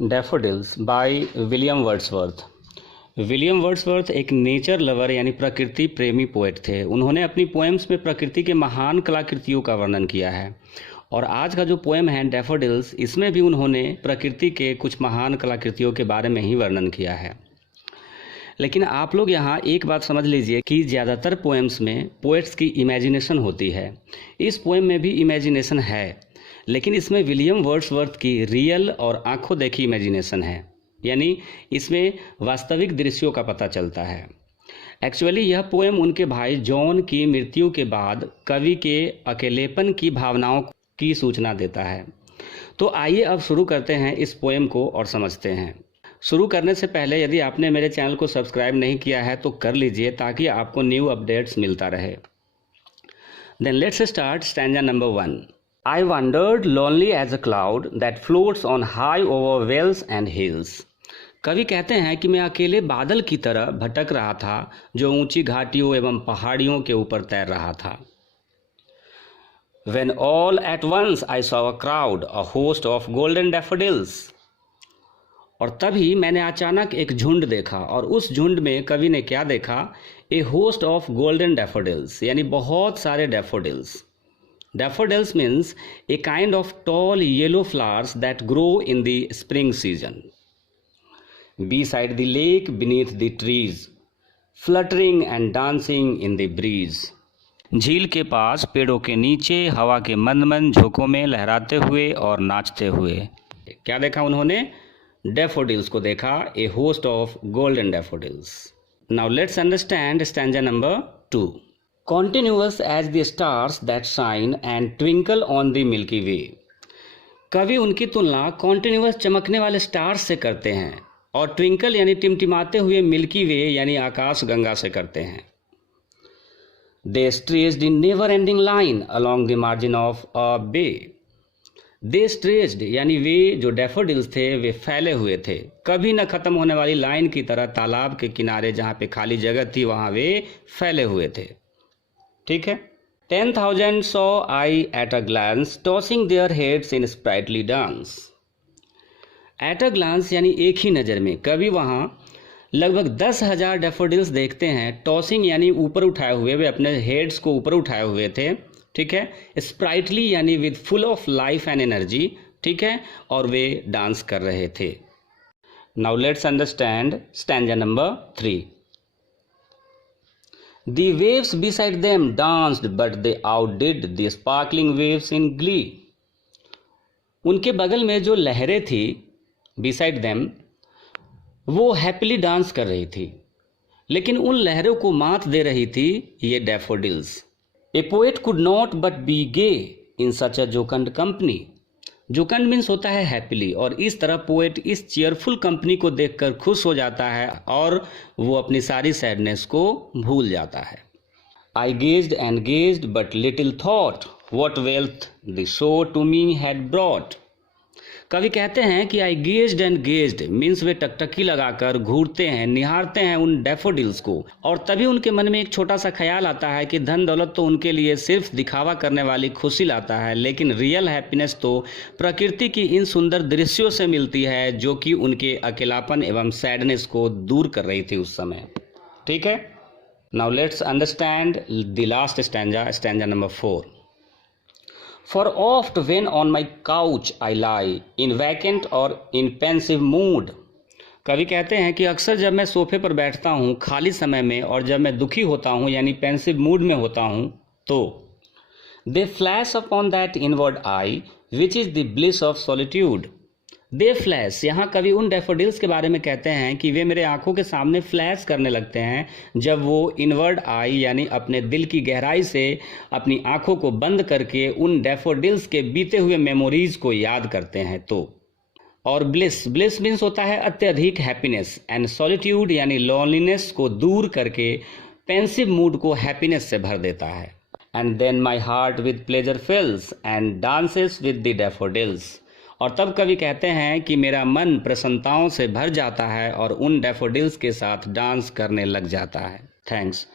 Daffodils by William Wordsworth. William Wordsworth एक nature lover यानी प्रकृति प्रेमी पोएट थे। उन्होंने अपनी पोएम्स में प्रकृति के महान कलाकृतियों का वर्णन किया है और आज का जो पोएम है डैफोडिल्स, इसमें भी उन्होंने प्रकृति के कुछ महान कलाकृतियों के बारे में ही वर्णन किया है। लेकिन आप लोग यहाँ एक बात समझ लीजिए कि ज़्यादातर पोएम्स में पोएट्स की इमेजिनेशन होती है। इस पोएम में भी इमेजिनेशन है, लेकिन इसमें विलियम वर्ड्सवर्थ की रियल और आंखों देखी इमेजिनेशन है, यानी इसमें वास्तविक दृश्यों का पता चलता है। एक्चुअली यह पोएम उनके भाई जॉन की मृत्यु के बाद कवि के अकेलेपन की भावनाओं की सूचना देता है। तो आइए अब शुरू करते हैं इस पोएम को और समझते हैं। शुरू करने से पहले यदि आपने मेरे चैनल को सब्सक्राइब नहीं किया है तो कर लीजिए ताकि आपको न्यू अपडेट्स मिलता रहे। Then let's start stanza number 1। I wandered lonely as a cloud that floats on high over vales and hills। कवि कहते हैं कि मैं अकेले बादल की तरह भटक रहा था जो ऊंची घाटियों एवं पहाड़ियों के ऊपर तैर रहा था। When all at once I saw a crowd, a host of golden daffodils। और तभी मैंने अचानक एक झुंड देखा और उस झुंड में कवि ने क्या देखा? A host of golden daffodils, यानी बहुत सारे daffodils. Daffodils means a kind of tall yellow flowers that grow in the spring season. Beside the lake, beneath the trees, fluttering and dancing in the breeze। झील के पास पेड़ों के नीचे हवा के मंद मंद झोंकों में लहराते हुए और नाचते हुए क्या देखा उन्होंने? डैफोडिल्स को देखा, a host of golden daffodils। Now let's understand stanza number 2। Continuous as the stars that shine and twinkle on the Milky Way। कवि उनकी तुलना कॉन्टिन्यूअस चमकने वाले स्टार्स से करते हैं और ट्विंकल यानी टिमटिमाते हुए मिल्की वे यानी आकाश गंगा से करते हैं। They stretched in never ending line along the margin of a bay। They stretched यानी वे जो डैफोडिल्स थे वे फैले हुए थे, कभी न खत्म होने वाली लाइन की तरह तालाब के किनारे जहाँ पे खाली जगह थी वहाँ वे फैले हुए थे। ठीक है। 10,000 saw I at a glance, tossing their heads in sprightly dance। At a glance यानी एक ही नज़र में कवि वहाँ लगभग 10,000 डैफोडिल्स देखते हैं। टॉसिंग यानी ऊपर उठाए हुए, वे अपने हेड्स को ऊपर उठाए हुए थे। ठीक है। स्प्राइटली यानी with full of life and energy. ठीक है। और वे डांस कर रहे थे। Now let's understand stanza number 3। The waves beside them danced, but they outdid the sparkling waves in glee। उनके बगल में जो लहरें थी beside them, वो हैप्पीली डांस कर रही थी, लेकिन उन लहरों को मात दे रही थी ये daffodils. A poet could not but be gay in such a jocund company। जोकंड means होता है हैप्पीली, और इस तरह पोएट इस चेयरफुल कंपनी को देखकर खुश हो जाता है और वो अपनी सारी सैडनेस को भूल जाता है। I gazed and gazed but little thought what wealth the show to me had brought. कवि कहते हैं कि I gazed and gazed means वे टकटकी लगाकर घूरते हैं, निहारते हैं उन डैफोडिल्स को, और तभी उनके मन में एक छोटा सा ख्याल आता है कि धन दौलत तो उनके लिए सिर्फ दिखावा करने वाली खुशी लाता है, लेकिन रियल हैप्पीनेस तो प्रकृति की इन सुंदर दृश्यों से मिलती है जो कि उनके अकेलापन एवं सैडनेस को दूर कर रही थी उस समय। ठीक है। Now let's understand the last stanza, stanza number 4। For oft when on my couch I lie in vacant or in pensive mood। कवि कहते हैं कि अक्सर जब मैं सोफे पर बैठता हूँ खाली समय में और जब मैं दुखी होता हूँ यानी पेंसिव मूड में होता हूँ तो they flash upon that inward eye which is the bliss of solitude। They flash, यहाँ कवि उन डैफोडिल्स के बारे में कहते हैं कि वे मेरे आंखों के सामने फ्लैश करने लगते हैं जब वो इनवर्ड आई यानी अपने दिल की गहराई से अपनी आंखों को बंद करके उन डैफोडिल्स के बीते हुए मेमोरीज को याद करते हैं तो। और ब्लिस, ब्लिस मीन्स होता है अत्यधिक हैप्पीनेस, एंड सॉलिट्यूड यानी लॉनलीनेस को दूर करके पेंसिव मूड को हैप्पीनेस से भर देता है। And then my heart with pleasure fills and dances with the daffodils. और तब कवि कहते हैं कि मेरा मन प्रसन्नताओं से भर जाता है और उन डैफोडिल्स के साथ डांस करने लग जाता है। थैंक्स।